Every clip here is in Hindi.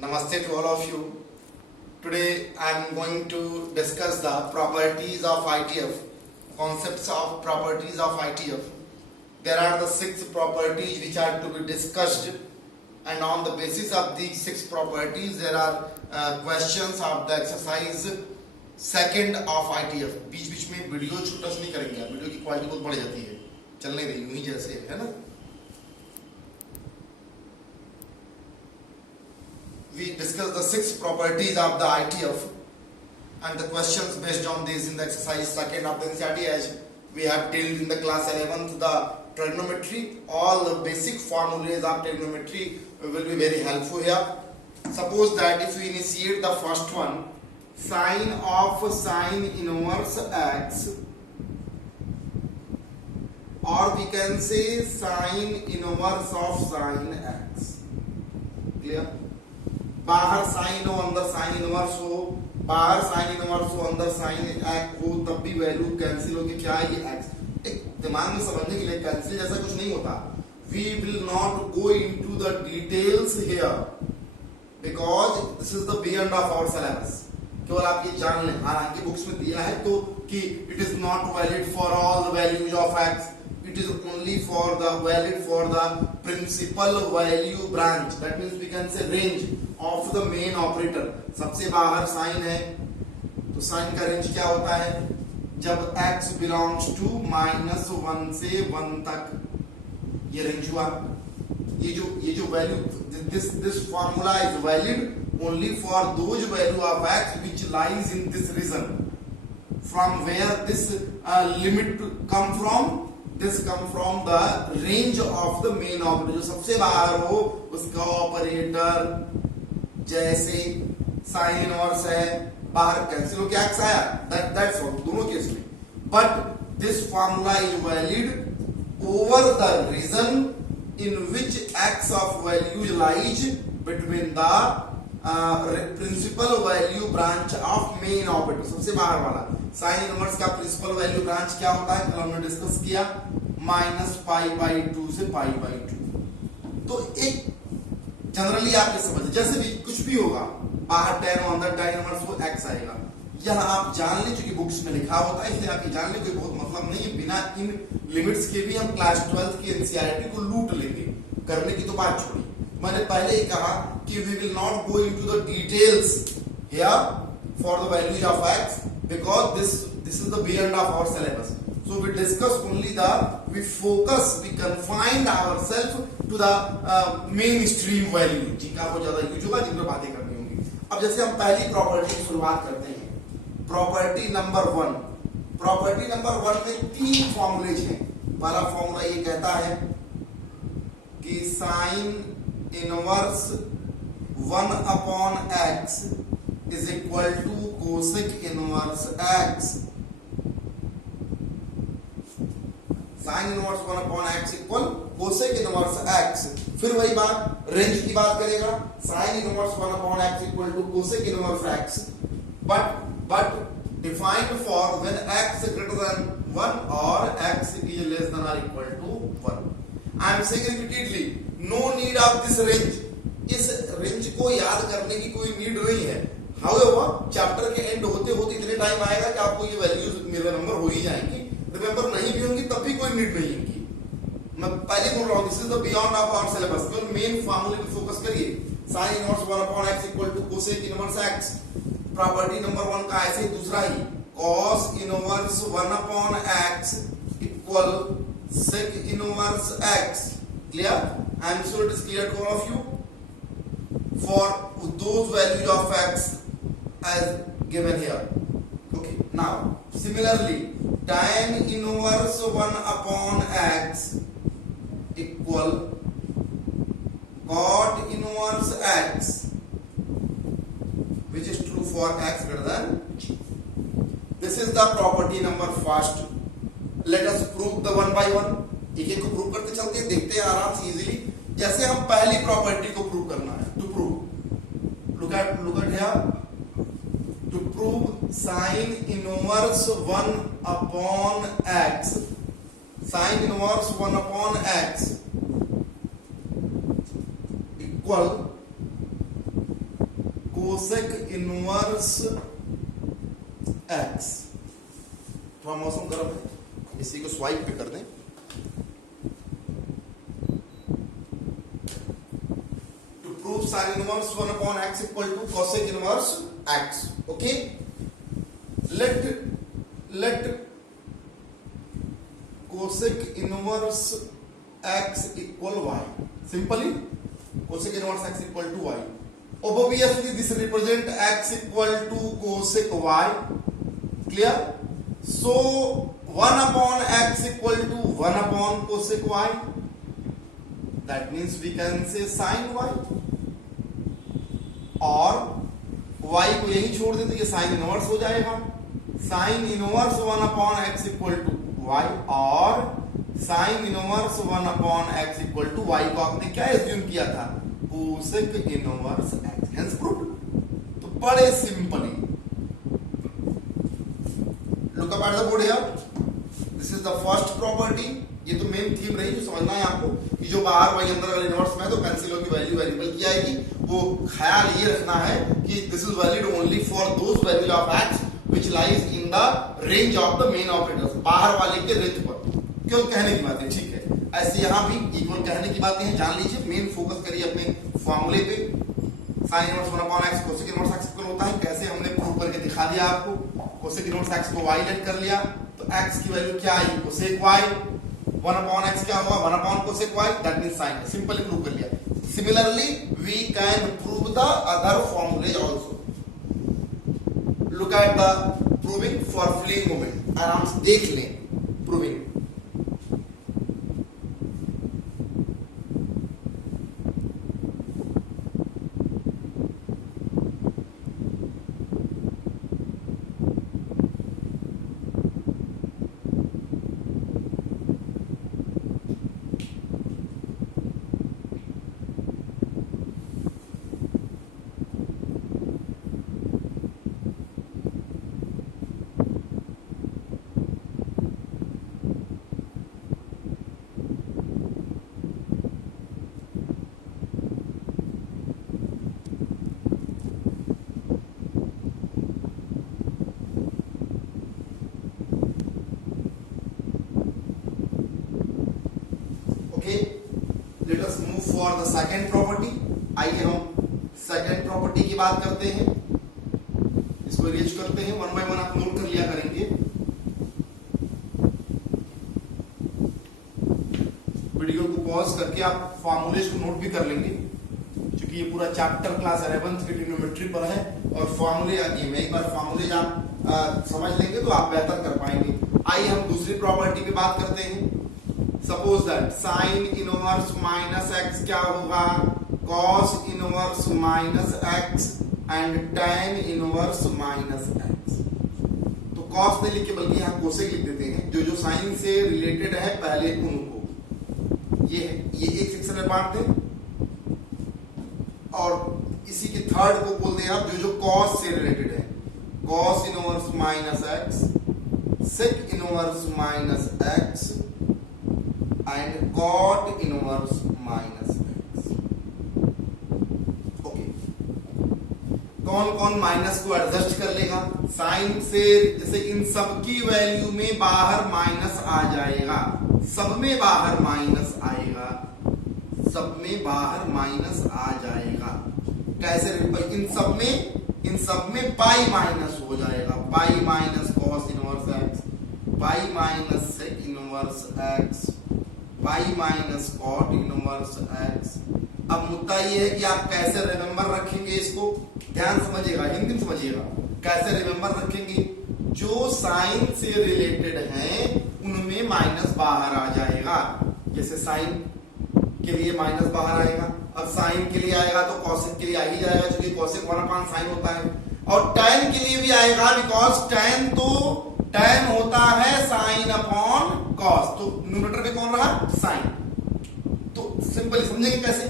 Namaste to all of you. Today I am going to discuss the properties of ITF, concepts of properties of ITF. There are the 6 properties which are to be discussed, and on the basis of these 6 properties there are questions of the exercise second of ITF. बीच बीच में वीडियो को टच नहीं करेंगे, वीडियो की क्वालिटी बहुत बढ़ जाती है, चलने दें यूं ही जैसे है ना. We discuss the 6 properties of the ITF and the questions based on these in the exercise second of the NCERT, as we have dealt in the class 11th the trigonometry. All the basic formulas of trigonometry will be very helpful here. Suppose that if we initiate the first one, sine of sine inverse x, or we can say sine inverse of sine x. Clear? बाहर साइन हो अंदर साइन इनवर्स हो, बाहर साइन इनवर्स हो अंदर साइन एक्स हो, तब भी वैल्यू कैंसिल होगी. क्या है ये एक्स? एक दिमाग में समझने के लिए, कैंसिल जैसा कुछ नहीं होता. We will not go into the details here because this is the beyond of our syllabus. केवल आप ये जान लें, हालांकि बुक्स में दिया है तो कि it is not valid for all the values of x, it is only for the valid for the principal value branch. That means we can say range of the main operator. सबसे बाहर साइन है तो साइन का रेंज क्या होता है? जब x belongs to -1 से 1 तक, ये रेंज हुआ. ये जो value, this formula is valid only for those value of x which lies in this region. From where this limit come from? This come from the range of the main operator. जो सबसे बाहर हो उसका ऑपरेटर, जैसे साइन इनवर्स है, बाहर कैंसिल होकर एक्स आया, that's all, दोनों केस में. But this formula is valid over the region in which x of value lies between the principal value branch of main operator. सबसे बाहर वाला साइन इनवर्स का प्रिंसिपल वैल्यू ब्रांच क्या होता है, कल हमने डिस्कस किया, -π/2 से π/2. तो एक जनरली आप ये समझ, जैसे भी कुछ भी होगा, बाहर tan हो अंदर tan इनवर्स वो x आएगा. यह आप जान ले, क्योंकि बुक्स में लिखा होता है इसलिए आप ये जान ले, कोई बहुत मतलब नहीं है. बिना इन लिमिट्स के भी हम क्लास 12 की एनसीईआरटी को लूट लेंगे, करने की तो बात छोड़ी. मैंने पहले ही कहा कि we will not go into the details here for the values of x because this is the beyond of our syllabus. So we discuss only we confined ourselves to the mainstream value जिनका वो ज्यादा यूज होगा, जिन पर बातें करनी होंगी. अब जैसे हम पहली प्रॉपर्टी की शुरुआत करते हैं, प्रॉपर्टी नंबर 1. प्रॉपर्टी नंबर 1 में 3 फॉर्मूलेज हैं. पहला फॉर्मूला ये कहता है कि sine inverse 1/x is equal to cosec inverse x. Sin inverse 1/x equal cosec inverse x. फिर वही बात, रेंज की बात करेगा. sin inverse 1/x equal to cosec inverse x, but defined for when x greater than 1 or x is less than or equal to 1. I am saying repeatedly, no need of this range. इस रेंज को याद करने की कोई नीड नहीं है. However, चैप्टर के एंड होते होते इतने टाइम आएगा कि आपको ये वैल्यूज मेरे नंबर हो ही जाएंगी. रिमेंबर नहीं भी होंगी तब भी कोई नीड नहीं है. मैं पहले बोल रहा हूं, this is the beyond of our syllabus. केवल मेन फार्मूले पे फोकस करिए. Sine inverse 1/x equal to cosec inverse x. Property number 1 का ऐसे दूसरा ही, cos inverse 1/x equal sec inverse x. Clear? I am sure it is clear to all of you. For those values of x as given here. Okay, now similarly tan inverse 1/x equal cot inverse x, which is true for x greater than g. This is the property number first. Let us prove the one by one. एक एक को प्रूव करते चलते हैं, देखते हैं आराम से इजीली. जैसे हम पहली प्रॉपर्टी को प्रूव करना है, to prove, look at here, to prove sin inverse 1/x, sin inverse 1/x equal cosec inverse x. थोड़ा मौसम गर्म है, इसी को स्वाइप पे कर दें। To prove sine inverse 1 upon x equal to cosec inverse x. Okay, let cosec inverse x equal y. Simply cosec inverse x equal to y. Obviously this represent x equal to cosec y. Clear? So 1 upon x equal to 1 upon cosec y. That means we can say sin y. और y को यही छोड़ दें तो ये sin इनवर्स हो जाएगा। Sine inverse 1 upon x equal to y, और sine inverse 1 upon x equal to y को आपने क्या एज्यूम किया था? Cosec inverse x. Hence proved. तो बड़े simply look up at the board here. This is the first property. ये तो मेन थीम रही जो समझना है आपको कि जो बाहर वाई अंदर वाले इनवर्स में है तो कैंसिल की वैल्यू वेरिएबल की आएगी। वो ख्याल ये रखना है कि this is valid only for those value of x which lies in the range of the main operators, बाहर वाले के रेंज पर। क्यों कहने की बात है, ठीक है। ऐसे यहां भी इक्वल कहने की बातें हैं, जान लीजिए। मेन फोकस करिए अपने फॉर्मूले पे। Sine inverse 1 upon x cosec inverse x equal होता है। कैसे हमने प्रूव करके दिखा दिया आपको। कोसेक इनवर्स एक्स को y लेट कर लिया तो x की वैल्यू क्या आई? Cosec y। 1 अपॉन x क्या होगा? 1 upon cosec y। That means sine. Simply prove कर लिया। Similarly we can prove the other फॉर्मूले also. Look at the proving for fleeing moment। आराम से देख लें proving। Let us move for the second property। आइए हम सेकंड प्रॉपर्टी की बात करते हैं। इसको अरेंज करते हैं, वन बाय वन आप नोट कर लिया करेंगे। वीडियो को पॉज करके आप फॉर्मूलेज को नोट भी कर लेंगे, क्योंकि ये पूरा चैप्टर क्लास 11th की ट्रिग्नोमेट्री पर है। और फॉर्मूले आगे में एक बार फॉर्मूलेज आप समझ लेंगे तो आप बेहतर कर पाएंगे। आइए हम दूसरी प्रॉपर्टी पे बात करते हैं। Suppose that sine inverse minus x क्या होगा? Cos inverse minus x and tan inverse minus x. तो कॉस नहीं लिखे बल्कि यहाँ कोसेक लिख देते हैं। जो जो साइन से रिलेटेड है पहले उनको ये एक सेक्शन में बांट दें, और इसी के थर्ड को बोल दें आप जो जो कॉस से रिलेटेड है। Cos inverse minus x, sec inverse minus x and cot inverse minus x. Okay, कौन कौन माइनस को एडजस्ट कर लेगा? साइन से जैसे इन सब की वैल्यू में बाहर माइनस आ जाएगा, सब में बाहर माइनस आएगा, सब में बाहर माइनस आ जाएगा। कैसे? इन सब में पाई माइनस हो जाएगा। Pi minus cos inverse x, pi minus sec inverse x, pi minus cot inverse x. अब मुद्दा ये है कि आप कैसे रिमेंबर रखेंगे इसको। ध्यान समझिएगा, हिंदी में समझिएगा। कैसे रिमेंबर रखेंगे? जो साइन से रिलेटेड हैं उनमें माइनस बाहर आ जाएगा। जैसे साइन के लिए माइनस बाहर आएगा, अब साइन के लिए आएगा तो कॉसेक के लिए आ ही जाएगा, क्योंकि कॉसेक 1 अपॉन साइन होता है। और tan के लिए भी आएगा, बिकॉज tan होता है साइन अपॉन कॉस। तो न्यूमरेटर पे कौन रहा? साइन। तो सिंपली समझेंगे कैसे।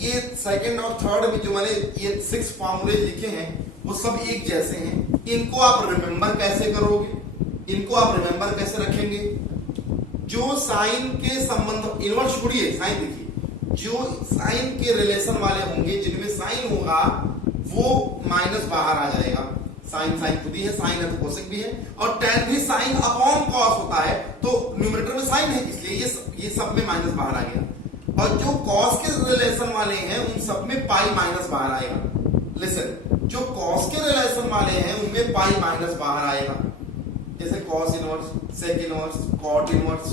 ये सेकंड और थर्ड में जो मैंने ये 6 फॉर्मूले लिखे हैं वो सब एक जैसे हैं। इनको आप रिमेंबर कैसे करोगे? इनको आप रिमेंबर कैसे रखेंगे? जो साइन के संबंध, इनवर्स छोड़िए, साइन देखिए, जो साइन के रिलेशन वाले होंगे जिनमें साइन होगा वो माइनस बाहर आ जाएगा। साइन साइन खुद ही है, साइन है तो कोसेक भी है, और टेन भी साइन अपॉन कॉस होता है, तो न्यूमरेटर में साइन है, इसलिए ये सब में माइनस बाहर आ गया। और जो कॉस के रिलेशन वाले हैं उन सब में पाई माइनस बाहर आएगा। लिसन, जो कॉस के रिलेशन वाले हैं उनमें पाई माइनस बाहर आएगा, जैसे cos inverse, sec inverse, cot inverse.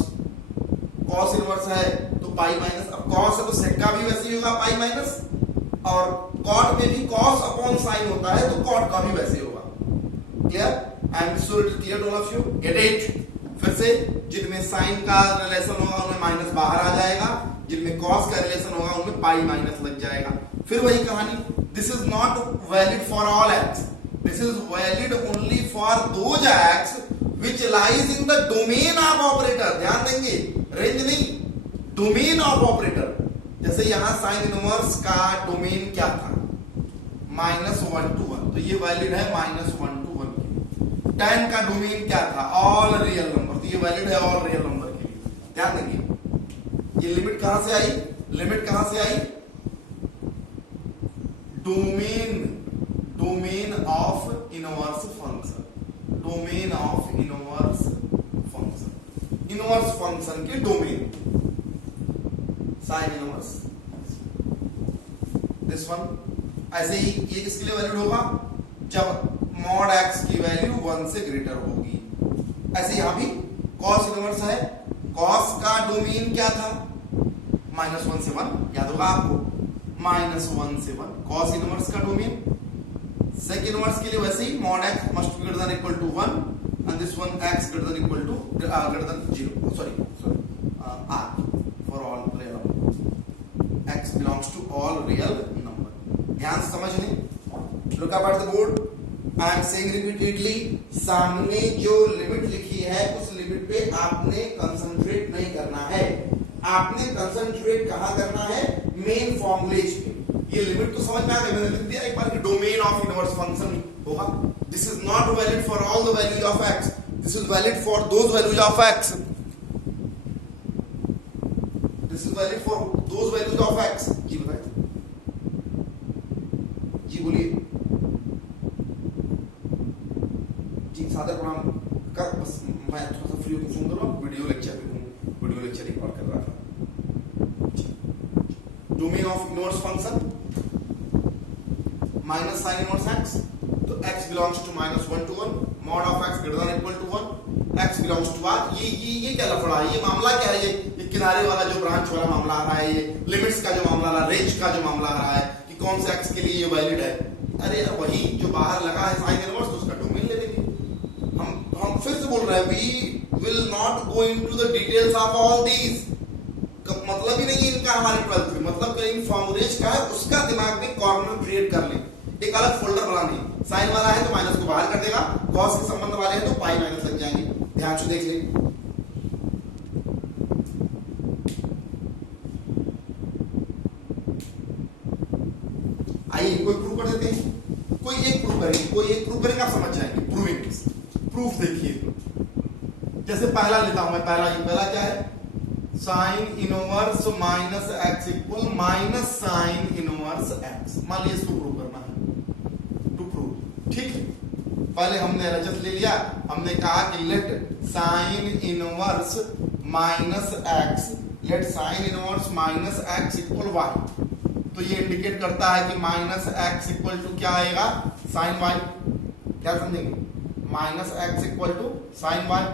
Cos inverse है तो पाई माइनस, अब कॉस है तो सेक का भी वैसे ही होगा पाई माइनस, और कॉट में भी कॉस अपॉन साइन होता है तो कॉट का भी वैसे होगा। Clear? I am sure it clear all of you, get it? फिर से, जिनमें साइन का रिलेशन होगा उनमें माइनस बाहर आ जाएगा, जिनमें कॉस का रिलेशन होगा उनमें पाई माइनस लग जाएगा। फिर वही कहानी, this is not valid for all x, this is valid only for those x which lies in the domain of operator। ध्यान देंगे, रेंज नहीं, डोमेन ऑफ ऑपरेटर। जैसे यहां साइन इनवर्स का डोमेन क्या था, -1 to 1, तो ये वैलिड है -1 to 1। टेन का डोमेन क्या था, ऑल रियल नंबर, तो ये वैलिड है ऑल रियल नंबर के लिए। ध्यान देंगे, ये लिमिट कहां से आई, लिमिट कहां से आई, domain of inverse function, domain of inverse function, inverse function के domain, sine inverse, this one. ऐसे ही ये किसके लिए वैलिड होगा, जब मॉड एक्स की वैल्यू 1 से ग्रेटर होगी। ऐसे यहां भी कॉस इनवर्स है, कॉस का डोमेन क्या था, -1 से 1, याद होगा आपको, -1 से 1 कॉस इनवर्स का डोमेन। सेक इनवर्स के लिए वैसे ही mod x must be greater than equal to 1 and this one x greater than equal to greater than 0, sorry r for all real number, x belongs to all real number. ध्यान से समझने, look up at the board, I am saying repeatedly, सामने जो लिमिट लिखी है उस लिमिट पे आपने कंसंट्रेट नहीं करना है, आपने कंसंट्रेट कहां करना है, मेन फॉर्मूलेज पे। ये लिमिट तो समझ में आ गई, मैंने लिख दिया एक बार कि डोमेन ऑफ इनवर्स फंक्शन होगा। This is not valid for all the values of x, this is valid for those values of x, this is valid for those values of x। जी बताइए, जी बोलिए जी, सादर प्रणाम कर, बस मैं थोड़ा सा फ्री होकर फोन कर रहा हूं, वीडियो लेक्चर पे हूं, वीडियो लेक्चर रिकॉर्ड कर रहा था। Domain of inverse function minus sine inverse x, तो x belongs to -1 to 1, mod of x greater than equal to 1, x belongs to r। ये क्या लफड़ा है, ये मामला क्या है, ये किनारे वाला जो ब्रांच वाला मामला आ रहा है, ये लिमिट्स का जो मामला आ रहा है, रेंज का जो मामला आ रहा है कि कौन से x के लिए ये वैलिड है। अरे यार वही जो बाहर लगा है साइन इनवर्स, तो उसका डोमेन ले लेंगे। हम फिर से बोल रहे हैं, we will not go into the details of all these, मतलब ही नहीं है इनका हमारे 12th में, मतलब इन फॉर्मूलेज का है उसका दिमाग में कॉर्नर क्रिएट कर ले, एक अलग फोल्डर बना ले। साइन वाला है तो माइनस को बाहर कर देगा, कॉस के संबंध वाले हैं तो पाई माइनस लग जाएंगे। ध्यान से देख ले, आइए कोई प्रूव कर देते हैं, कोई एक प्रूव करेंगे, कोई एक प्रूव करेंगे, आप समझ जाएंगे। प्रूविंग प्रूफ देखिए, जैसे पहला लेता हूं मैं, पहला क्या है, sign inverse minus x equal minus sine inverse x. मान लीजिए इसको प्रूव करना है, टू प्रूव, ठीक है। पहले हमने रजत ले लिया, हमने कहा कि let sine inverse minus x, let sine inverse minus x equal y, तो ये इंडिकेट करता है कि माइनस एक्स इक्वल टू क्या आएगा, साइन वाई। क्या समझेंगे, minus x equal to sine y,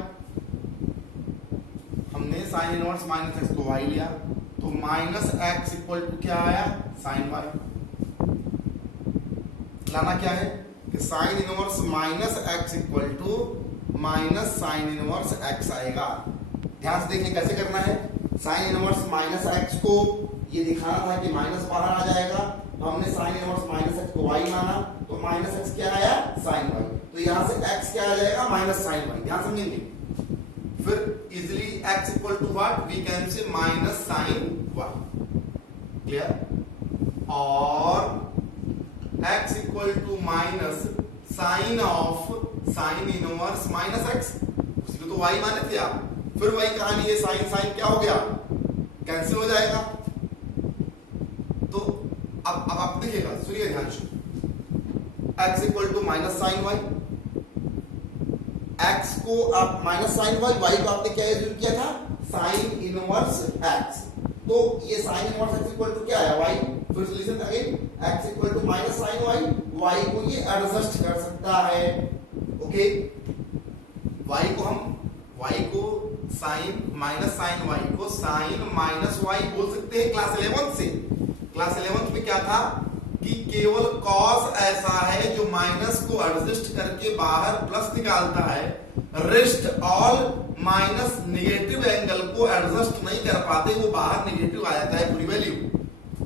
हमने साइन इनवर्स माइनस एक्स को वाई लिया, तो माइनस एक्स इक्वल टू क्या आया, साइन वाई। लाना क्या है कि sine inverse minus x equal to minus sine inverse x आएगा। ध्यान से देखिए कैसे करना है, साइन इनवर्स माइनस एक्स को ये दिखाना था कि माइनस बाहर आ जाएगा, तो हमने साइन इनवर्स माइनस एक्स को वाई माना, तो माइनस एक्स क्या आया, साइन वाई, तो यहां से एक्स क्या आ जाएगा, माइनस साइन वाई। ध्यान समझेंगे, फिर easily x equal to what, we can say minus sine y. Clear, और x equal to minus sine of sine inverse minus x, उसको तो y माने थे आप, फिर वही कहानी, ये साइन साइन क्या हो गया, कैंसिल हो जाएगा। तो अब आप देखिएगा, सुनिए ध्यान से, x equal to minus sine y, x को आप माइनस साइन वाई, y को आपने क्या यूज किया था, साइन इनवर्स x, तो ये sine inverse x equal to क्या है, y, फिर से listen again, x equal to minus sine y, y को ये एडजस्ट कर सकता है, ओके, y को साइन माइनस साइन वाई को साइन माइनस वाई बोल सकते हैं क्लास 11 से। क्लास 11 में क्या था कि केवल कॉस ऐसा है जो माइनस को एडजस्ट करके बाहर प्लस निकालता है, rest all minus negative angle को एडजस्ट नहीं कर पाते, वो बाहर नेगेटिव आ जाता है पूरी वैल्यू।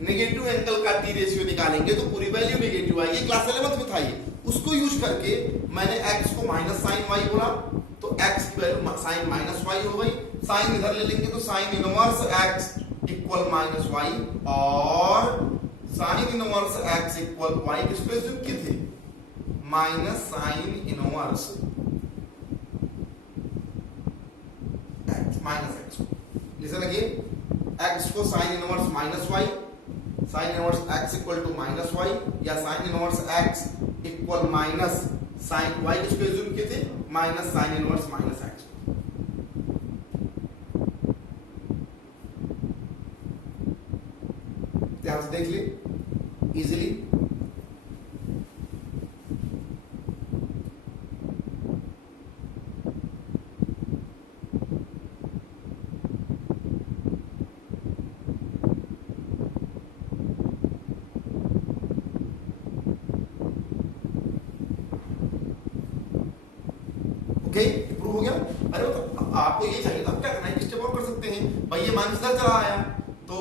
नेगेटिव एंगल का टी रेशियो निकालेंगे तो पूरी वैल्यू नेगेटिव आएगी, क्लास 11 में था ये। उसको यूज करके मैंने x को माइनस साइन वाई बोला, तो x की वैल्यू साइन माइनस वाई हो गई, साइन इधर ले लेंगे तो sine inverse x equal minus y, और sine inverse x equal y किसको एज्यूम किए थे, minus sine inverse x minus x। Listen again, x को sine inverse minus y, sine inverse x equal to minus y, या sine inverse x equal minus sine y किसको एज्यूम किए थे, minus sine inverse minus x। ध्यान से देख ले इजीली, प्रूव हो गया। अरे तो आपको ये चाहिए तो आप क्या करना है, स्टेप और कर सकते हैं भाई, ये माइनस इधर चला आया तो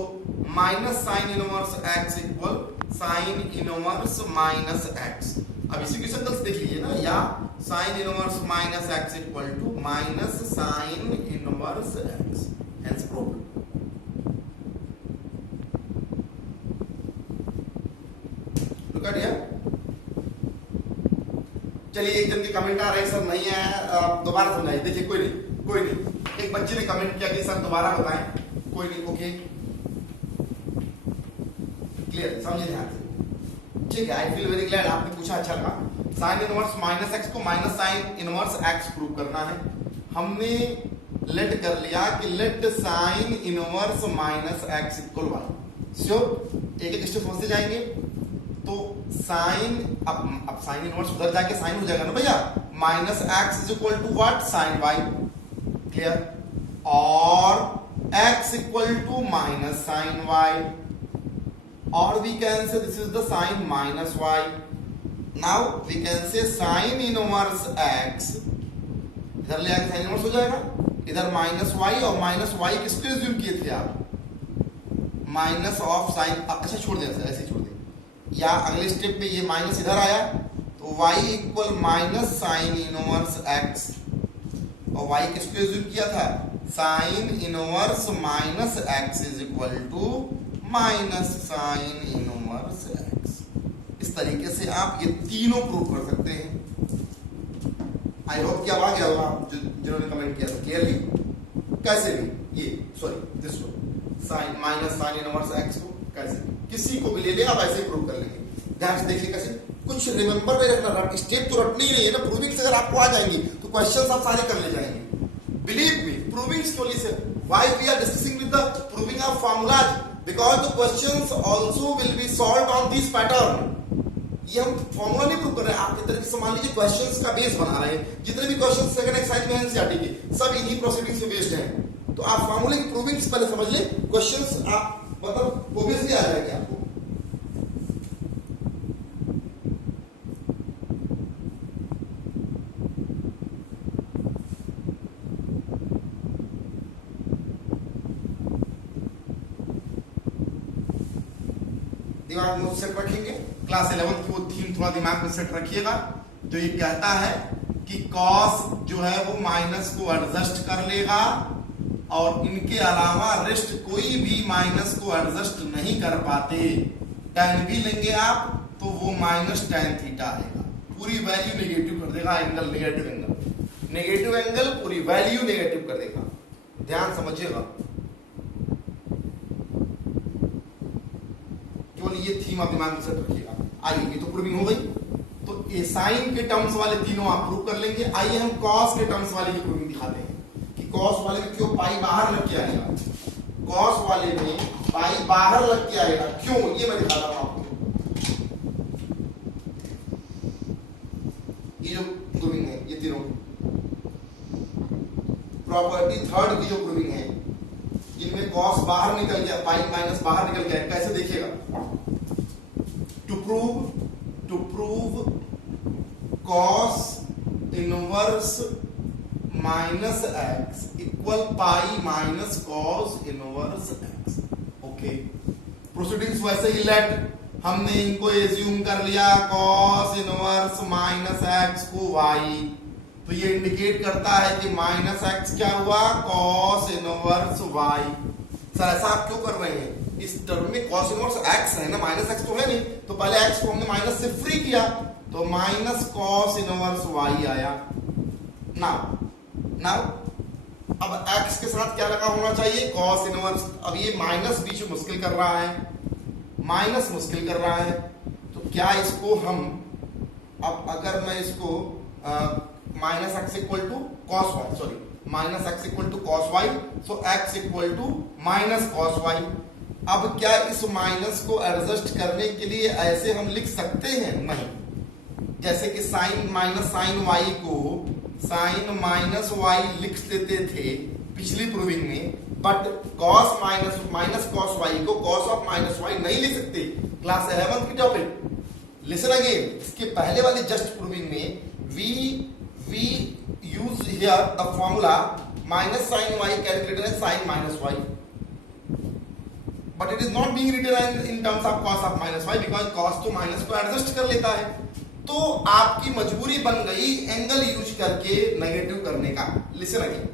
minus sine inverse x equal sign inverse minus x। अब इसी की शक्ल से देख लीजिए ना, या sine inverse minus x equal to minus sine inverse x, hence proved. Look at here. चलिए एक जन की कमेंट आ रही है, सर नहीं है, दोबारा समझाइए। देखिए कोई नहीं, एक बच्चे ने कमेंट किया कि सर दोबारा बताएं, कोई नहीं, ओके क्लियर, समझे ध्यान से, ठीक है। आई फील वेरी ग्लैड, आपने पूछा, अच्छा लगा। साइन इनवर्स माइनस एक्स को minus sine inverse x prove करना है। हमने लेट कर लिया कि let sine inverse minus x equal y. Sure, एक एक स्टेप समझते जाएंगे। तो साइन, अब साइन इनवर्स उधर जाके साइन हो जाएगा ना भैया, minus x is equal to what, sine y, clear, और x equal to minus sine y, और we can say this is the sine minus y. Now we can say sine inverse x, इधर ले आके साइन इनवर्स हो जाएगा, इधर माइनस वाई, और माइनस वाई किसको एज्यूम किए थे आप, माइनस ऑफ साइन, अच्छा छोड़ दें, ऐसे छोड़ दें, या अगले स्टेप पे ये माइनस इधर आया तो y equal minus sine inverse x, और y किसको एज्यूम किया था, sine inverse minus x is equal to minus sine inverse x। इस तरीके से आप ये तीनों प्रूव कर सकते हैं। आई होप कि अब आ गया होगा जिन्होंने कमेंट किया था क्लियरली। कैसे भी ये sorry this sine minus sine inverse x को कैसे किसी को भी ले ले, आप ऐसे ही प्रूव कर लेंगे। ध्यान से देखिए कैसे, कुछ रिमेंबर में रखना, स्टेप तो रटनी ही नहीं है ना, प्रूविंग से अगर आपको आ जाएंगी तो क्वेश्चंस आप सारे कर ले जाएंगे। Believe me, proving only so why we are discussing with the proving of formulas, because the questions also will be solved on this pattern. ये हम फॉर्मूला नहीं प्रूव कर रहे हैं, आप इस तरीके से मान लीजिए क्वेश्चंस का बेस बना रहे हैं। जितने भी क्वेश्चंस सेकंड एक्सरसाइज में एनसीईआरटी के सब इन्हीं प्रोसीडिंग से बेस्ड हैं। तो आप फार्मूले की प्रूविंग से पहले समझ ले, क्वेश्चंस आप मतलब ऑब्वियसली आ जाएंगे आपको। दिमाग में सेट रखेंगे, क्लास 11 की वो थीम थोड़ा दिमाग में सेट रखिएगा, जो ये कहता है कि कॉस जो है वो माइनस को एडजस्ट कर लेगा, और इनके अलावा रेस्ट कोई भी माइनस को एडजस्ट नहीं कर पाते। tan भी लेंगे आप तो वो माइनस tan थीटा आएगा, पूरी वैल्यू नेगेटिव कर देगा, एंगल नेगेटिव एंगल पूरी वैल्यू नेगेटिव कर देगा। ध्यान समझिएगा, केवल ये थीम आप दिमाग में सेट रखिएगा। आइए, ये तो प्रूविंग हो गई। तो ये साइन के टर्म्स वाले तीनों आप प्रूव कर लेंगे। आइए हम कॉस के टर्म्स वाले की प्रूविंग दिखाते हैं कि कॉस वाले में क्यों पाई बाहर लग के आएगा। कॉस वाले में पाई बाहर लग के आएगा क्यों, ये मैं दिखाता हूं आपको। ये जो प्रूविंग है, ये तीनों प्रॉपर्टी थर्ड की जो प्रूविंग है, जिनमें कॉस बाहर निकल गया, पाई माइनस बाहर निकल गया, कैसे देखिएगा। To prove cos inverse minus x equal pi minus cos inverse x. Okay, proceedings वैसे ही लेट हमने इनको एज्यूम कर लिया कॉस इनवर्स माइनस एक्स को वाई, तो ये इंडिकेट करता है कि माइनस एक्स क्या हुआ, कॉस इनवर्स वाई। सर ऐसा आप क्यों कर रहे हैं, इस टर्म में कॉस इनवर्स एक्स है ना, माइनस एक्स तो है नहीं, तो पहले एक्स को हमने माइनस से फ्री किया तो माइनस कॉस इनवर्स वाई आया। नाउ अब एक्स के साथ क्या लगा होना चाहिए, कॉस इनवर्स। अब ये माइनस बीच में मुश्किल कर रहा है, माइनस मुश्किल कर रहा है, तो क्या इसको हम, अब अगर मैं इसको minus x equal to cos y, sorry minus x equal to cos y, so x equal to minus cos y. अब क्या इस माइनस को एडजस्ट करने के लिए ऐसे हम लिख सकते हैं, नहीं। जैसे कि साइन माइनस साइन वाई को साइन माइनस वाई लिख देते थे पिछली प्रूविंग में, but cos minus minus cos y को कॉस ऑफ माइनस वाई नहीं लिख सकते। क्लास 11 की टॉपिक, लिसन अगेन, इसके पहले वाली जस्ट प्रूविंग में we use here the formula minus sine y calculated as sine minus y, but it is not being written in terms of cos of minus y, because cos तो माइनस को एडजस्ट कर लेता है। तो आपकी मजबूरी बन गई एंगल यूज करके नेगेटिव करने का। लिसन अगेन,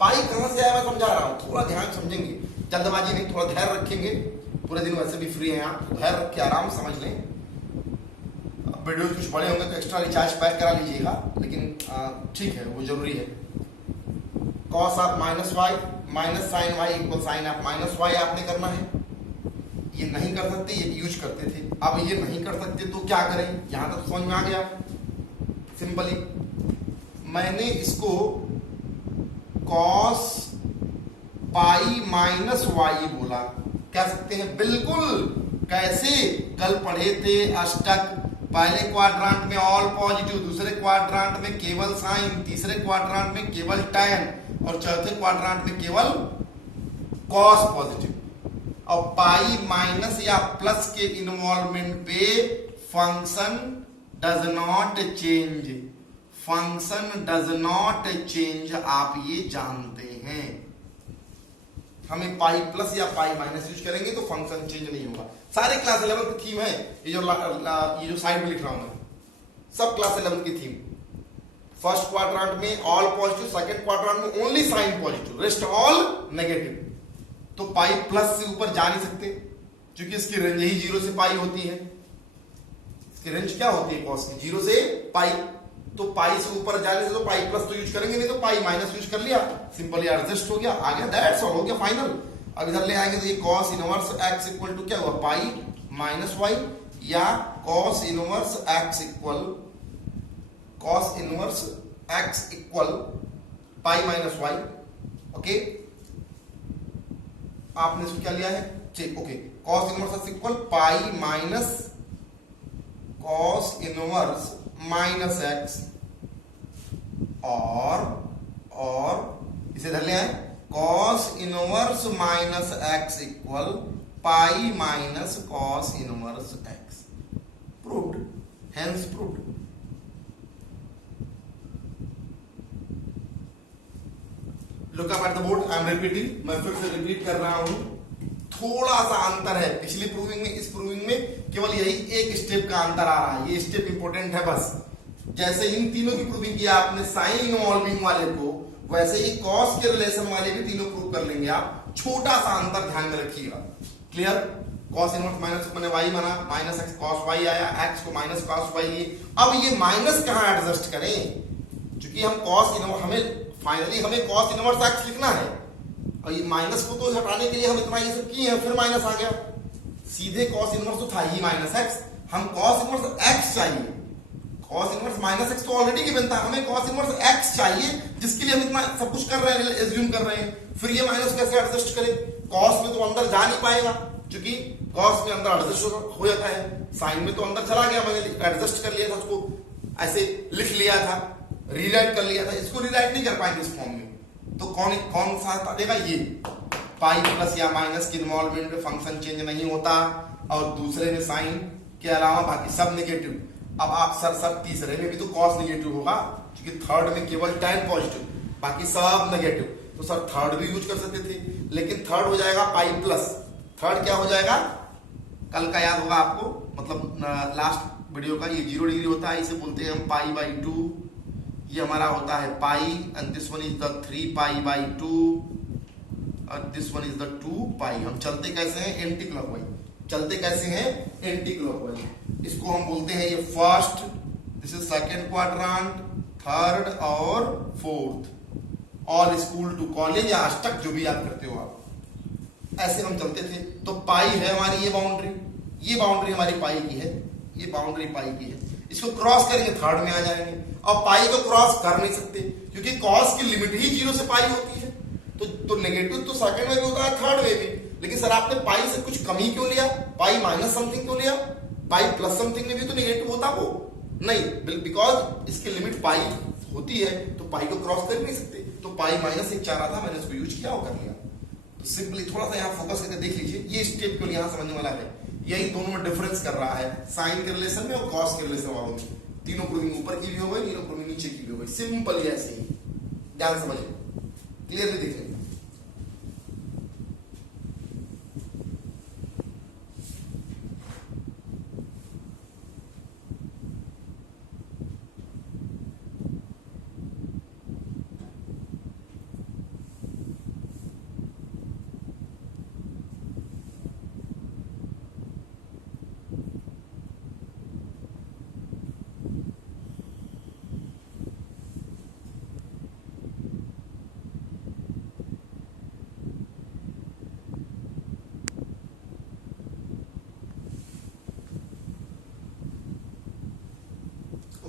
पाई कहां से आया मैं समझा रहा हूं, थोड़ा ध्यान समझेंगे, जल्दबाजी नहीं, थोड़ा धैर्य रखेंगे। पूरे दिन वैसे भी फ्री हैं आप, धैर्य रख के आराम समझ लें। वीडियो कुछ बड़े होंगे तो एक्स्ट्रा रिचार्ज पैक करा लीजिएगा, लेकिन ठीक है, वो जरूरी है। Cos of minus y minus sine y equal sine of minus y आपने करना है। ये नहीं कर सकते, ये यूज करते थे, अब ये नहीं कर सकते तो क्या करें, यहां तक समझ में आ गया। सिंपली मैंने इसको कॉस पाई माइनस वाई बोला, कह सकते हैं बिल्कुल। कैसे, कल पढ़े थे अष्टक, पहले क्वाड्रांट में ऑल पॉजिटिव, दूसरे क्वाड्रांट में केवल साइन, तीसरे क्वाड्रांट में केवल टैन, और चौथे क्वाड्रांट में केवल कॉस पॉजिटिव। और पाई माइनस या प्लस के इन्वॉल्वमेंट पे function does not change, function does not change, आप ये जानते हैं। हमें पाई प्लस या पाई माइनस यूज करेंगे तो फंक्शन चेंज नहीं होगा। सारे क्लास 11 की थीम है, ये जो साइड में लिख रहा हूं मैं, सब क्लास 11 की थीम। फर्स्ट क्वाड्रांट में ऑल पॉजिटिव, सेकंड क्वाड्रांट में only sine positive, rest all negative. तो पाई प्लस से ऊपर जा नहीं सकते, क्योंकि इसकी रेंज ही 0 से पाई होती है। इसकी रेंज क्या होती है कॉस की, 0 से पाई। तो पाई से ऊपर जाने से तो पाई प्लस तो यूज करेंगे नहीं, तो पाई माइनस यूज कर लिया, सिंपली एडजस्ट हो गया, आ गया, दैट्स ऑल, हो गया फाइनल। अब इधर ले आएंगे तो ये cos inverse x equal to क्या हुआ, पाई माइनस वाई, या cos inverse x equal pi minus y. Okay, आपने इसको क्या लिया है, ठीक, okay, cos inverse x equal pi minus cos inverse minus x, और इसे धर ले आए cos inverse minus x equal pi minus cos inverse x. Proved, hence proved. Look up at the board, I am repeating, मैं फिर से रिपीट कर रहा हूं। थोड़ा सा अंतर है पिछली प्रूविंग में, इस प्रूविंग में केवल यही एक स्टेप का अंतर आ रहा है, ये स्टेप इंपॉर्टेंट है बस। जैसे इन तीनों की प्रूविंग किया आपने साइन इन्वॉल्विंग वाले को, वैसे ही कॉस के रिलेशन वाले भी तीनों प्रूव कर लेंगे आप। छोटा सा अंतर ध्यान में रखिएगा, क्लियर। कॉस इनवर्स माइनस मैंने वाई बना, माइनस एक्स कॉस वाई आया, एक्स को माइनस कॉस वाई लिए। अब ये माइनस कहां एडजस्ट करें, क्योंकि हम कॉस इनवर्स, हमें कॉस इनवर्स एक्स लिखना है, और ये माइनस को तो हटाने के लिए हम इतना ये सब किए हैं, फिर माइनस आ गया। सीधे कॉस इनवर्स तो था ही माइनस एक्स, हम कॉस इनवर्स एक्स चाहिए, cos इनवर्स माइनस एक्स तो ऑलरेडी गिवन था, हमें cos इनवर्स x चाहिए जिसके लिए हम इतना सब कुछ कर रहे हैं, एज्यूम कर रहे हैं। फिर ये माइनस कैसे एडजस्ट करें? cos में तो अंदर जा नहीं पाएगा क्योंकि cos में अंदर एडजस्ट हो जाता है, sin में तो अंदर चला गया, मैंने एडजस्ट कर लिया था, उसको ऐसे लिख लिया था, रीराइट कर लिया था, इसको रीराइट नहीं कर पाएंगे इस फॉर्म में। तो कौन सा देगा? ये पाई प्लस या माइनस के इन्वॉल्वमेंट में फंक्शन चेंज नहीं होता, और दूसरे में साइन के अलावा बाकी सब नेगेटिव। अब आप सर तीसरे में भी तो कॉस नेगेटिव होगा क्योंकि थर्ड में केवल tan पॉजिटिव, बाकी सब नेगेटिव, तो सर थर्ड भी यूज कर सकते थे, लेकिन थर्ड हो जाएगा पाई प्लस। थर्ड क्या हो जाएगा? कल का याद होगा आपको, मतलब लास्ट वीडियो का, ये 0 डिग्री होता है, इसे बोलते हैं हम पाई बाई 2, ये हमारा होता है pi, and this one is the 3 pi by 2, और this one is the 2 pi. हम चलते कैसे हैं? Anticlockwise. चलते कैसे हैं? Anticlockwise. इसको हम बोलते हैं ये first, this is second quadrant, third और fourth, all school to college या आज तक जो भी याद करते हो आप, ऐसे हम चलते थे। तो पाई है हमारी ये बाउंड्री हमारी पाई की है, ये बाउंड्री पाई की है, इसको क्रॉस करेंगे थर्ड में आ जाएंगे। अब पाई को क्रॉस कर नहीं सकते क्योंकि कॉस की लिमिट ही 0 से पाई होती है, तो नेगेटिव तो सेकंड में भी होता है, थर्ड में भी। लेकिन सर आपने पाई से कुछ कमी क्यों लिया? पाई माइनस समथिंग क्यों लिया? पाई प्लस समथिंग में भी तो नेगेटिव होता वो नहीं, बिकॉज इसकी लिमिट पाई होती है, तो पाई को क्रॉस कर नहीं सकते। तो पाई माइनस 1 चाह रहा था, मैंने उसको यूज किया और कर लिया। तो सिंपली थोड़ा सा यहाँ फोकस करके देख लीजिए, ये स्टेप क्यों यहाँ समझने वाला है, यही दोनों में डिफरेंस कर रहा है, साइन के रिलेशन में और कॉस के रिलेशन वालों में। तीनों प्रूविंग ऊपर की भी हो गई, तीनों प्रूविंग नीचे की भी हो गई, सिंपल ऐसे ही, ध्यान समझिए, क्लियरली देखें।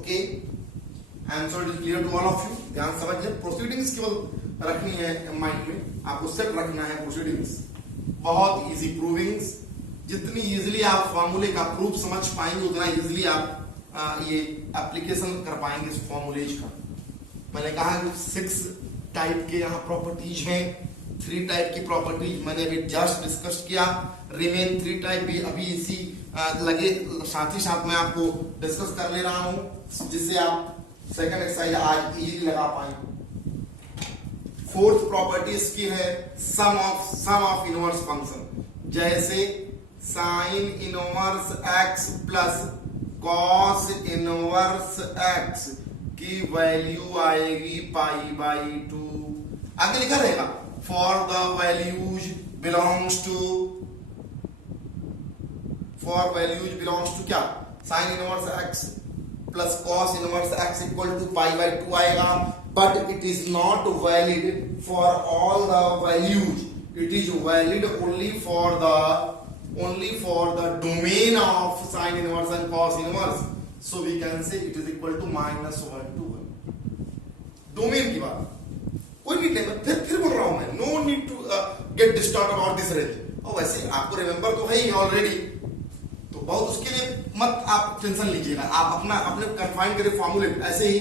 Okay, I am sorry it is clear to all of you. ध्यान समझिए, प्रोसीडिंग्स केवल रखनी है माइंड में, आपको सेट रखना है प्रोसीडिंग्स। बहुत इजी प्रूविंग्स, जितनी इजीली आप फॉर्मूले का प्रूफ समझ पाएंगे उतना इजीली आप ये एप्लीकेशन कर पाएंगे इस फॉर्मूलेज का। मैंने कहा कि 6 टाइप के यहाँ प्रॉपर्टीज हैं, 3 टाइप की प्रॉपर्टीज मैंने अभी जस्ट डिस्कस किया, रिमेन 3 टाइप भी अभी इसी लगे साथ ही साथ मैं आपको डिस्कस कर ले रहा हूं, जिससे आप सेकंड एक्सरसाइज आज इजीली लगा पाएंगे। फोर्थ प्रॉपर्टी इसकी है सम ऑफ इनवर्स फंक्शन, जैसे sine inverse x plus cos inverse x की वैल्यू आएगी पाई बाई 2। आगे लिखा रहेगा for the values belongs to क्या, sine inverse x plus cos inverse x equal to pi by 2 आएगा, but it is not valid for all the values, it is valid only for the domain of sin inverse and cos inverse, so we can say it is equal to -1 to 1। Domain की बात कोई नहीं है, फिर बोल रहा हूं मैं, no need to get disturb about this range. और वैसे आपको रिमेंबर तो है ही ऑलरेडी, तो बहुत उसके लिए मत आप टेंशन लीजिएगा, आप अपने कंफाइन करिए फॉर्मूले। ऐसे ही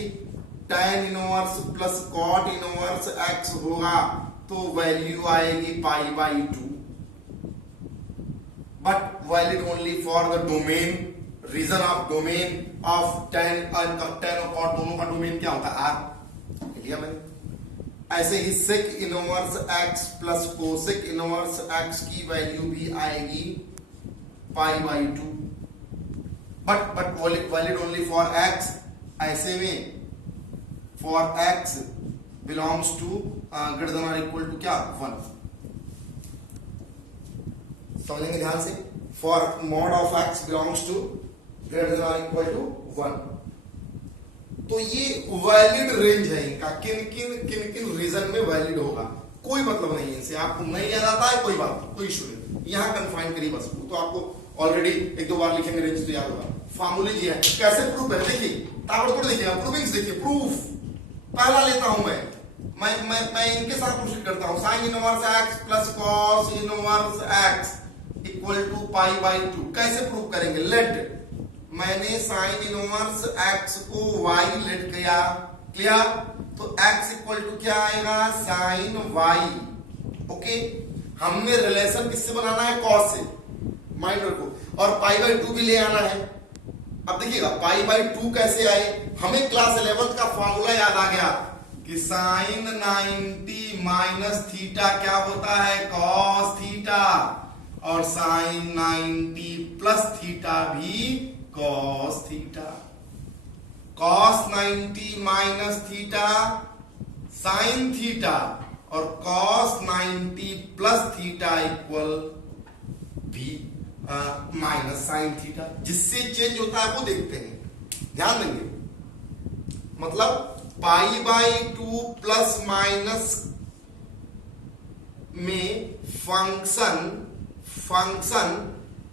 tan inverse plus cot inverse x होगा तो वैल्यू आएगी pi by 2, but valid only for the domain, region of domain of tan और cot दोनों का डोमेन क्या होता है R, लिया मैंने। ऐसे ही sec inverse x plus cosec inverse x की वैल्यू भी आएगी pi by 2, but valid only for x। ऐसे में for x belongs to greater than or equal to क्या 1, समझेंगे ध्यान से। For mod of x belongs to greater than और इक्वल टू 1, तो ये वैलिड रेंज है इनका, किन रीजन में वैलिड होगा, कोई मतलब नहीं इनसे। आपको नहीं याद आता है कोई बात, कोई इशू नहीं, यहां कंफाइन करिए बस, तो आपको ऑलरेडी 1-2 बार लिखेंगे रेंज तो याद होगा। फार्मूले जी है। कैसे प्रूफ है देखिए, ताबड़तोड़ देखिए, प्रूविंग्स देखिए, प्रूफ पहला लेता हूं मैं इनके साथ प्रोसीड करता हूं। Sine inverse x plus cos inverse x equal to pi by 2। कैसे प्रूव करेंगे? लेट, मैंने साइन इनवर्स एक्स को y लेट किया, क्लियर? तो x इक्वल टू क्या आएगा? Sine y। ओके, हमने रिलेशन किससे बनाना है? कॉस से, माइंड रखो। और पाई बाई 2 भी ले आना है। अब देखिएगा पाई बाई 2 कैसे आए, हमें क्लास 11 का फॉर्मूला याद आ गया कि साइन 90 माइनस थीटा क्या होता है? Cos theta. और साइन 90 प्लस थीटा भी cos theta. Cos 90 minus theta sine theta और कॉस 90 प्लस थीटा इक्वल भी माइनस साइन थीटा। जिससे चेंज होता है वो देखते हैं, ध्यान देंगे। मतलब पाई बाई 2 प्लस माइनस में फंक्शन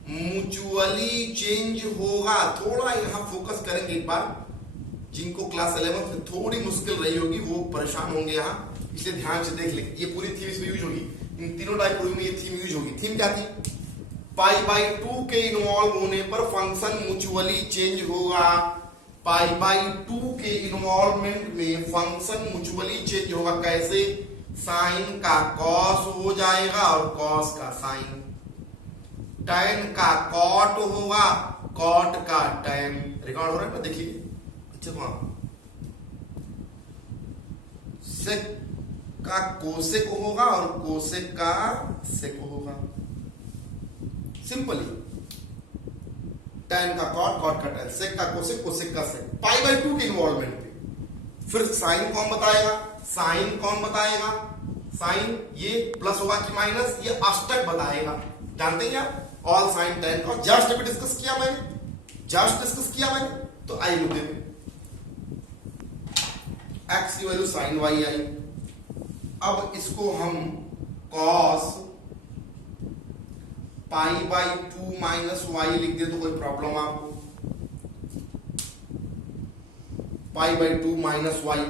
म्यूचुअली चेंज होगा। थोड़ा यहां फोकस करेंगे एक बार, जिनको क्लास 11 में थोड़ी मुश्किल रही होगी वो परेशान होंगे यहां, इसलिए ध्यान से देख लें। ये पूरी थीम इसमें यूज होगी, इन तीनों टाइप में ये थीम यूज होगी। थीम क्या थी? पाई बाई 2 के इन्वॉल्व होने पर फंक्शन म्यूचुअली चेंज होगा। पाई बाई 2 के इन्वॉल्वमेंट में फंक्शन म्यूचुअली चेंज होगा। कैसे? साइन का कॉस हो जाएगा और कॉस का साइन, टैन का कॉट होगा, कॉट का टैन। रिकॉर्ड हो रहा है ना, देखिए अच्छे तो। सेक का कोसेक होगा और कोसेक का सेक होगा। सिंपली टैन का कॉट, कॉट का टैन, सेक का कोसेक, कोसेक का सेक। पाई बाई 2 के इन्वॉल्वमेंट पे फिर साइन कौन बताएगा? साइन कौन बताएगा? साइन ये प्लस होगा कि माइनस, ये अष्टक बताएगा। जानते हैं क्या? ऑल साइन टैन का जस्ट अभी डिस्कस किया मैंने, तो आई मुद्दे में एक्स की वैल्यू साइन वाई आई। अब इसको हम cos pi by 2 minus y लिख दे तो कोई प्रॉब्लम आपको? Pi by 2 minus y,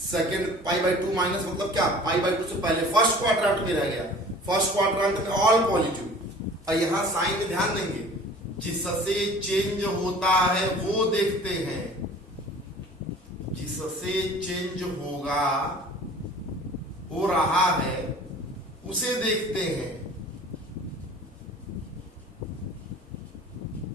second pi by 2 minus मतलब क्या? पाई बाई 2 से पहले फर्स्ट क्वाड्रेंट में रह गया, फर्स्ट क्वाड्रेंट में ऑल पॉजिटिव। और यहां साइन में ध्यान देंगे, जिससे चेंज होता है वो देखते हैं, जिससे चेंज होगा, हो रहा है उसे देखते हैं।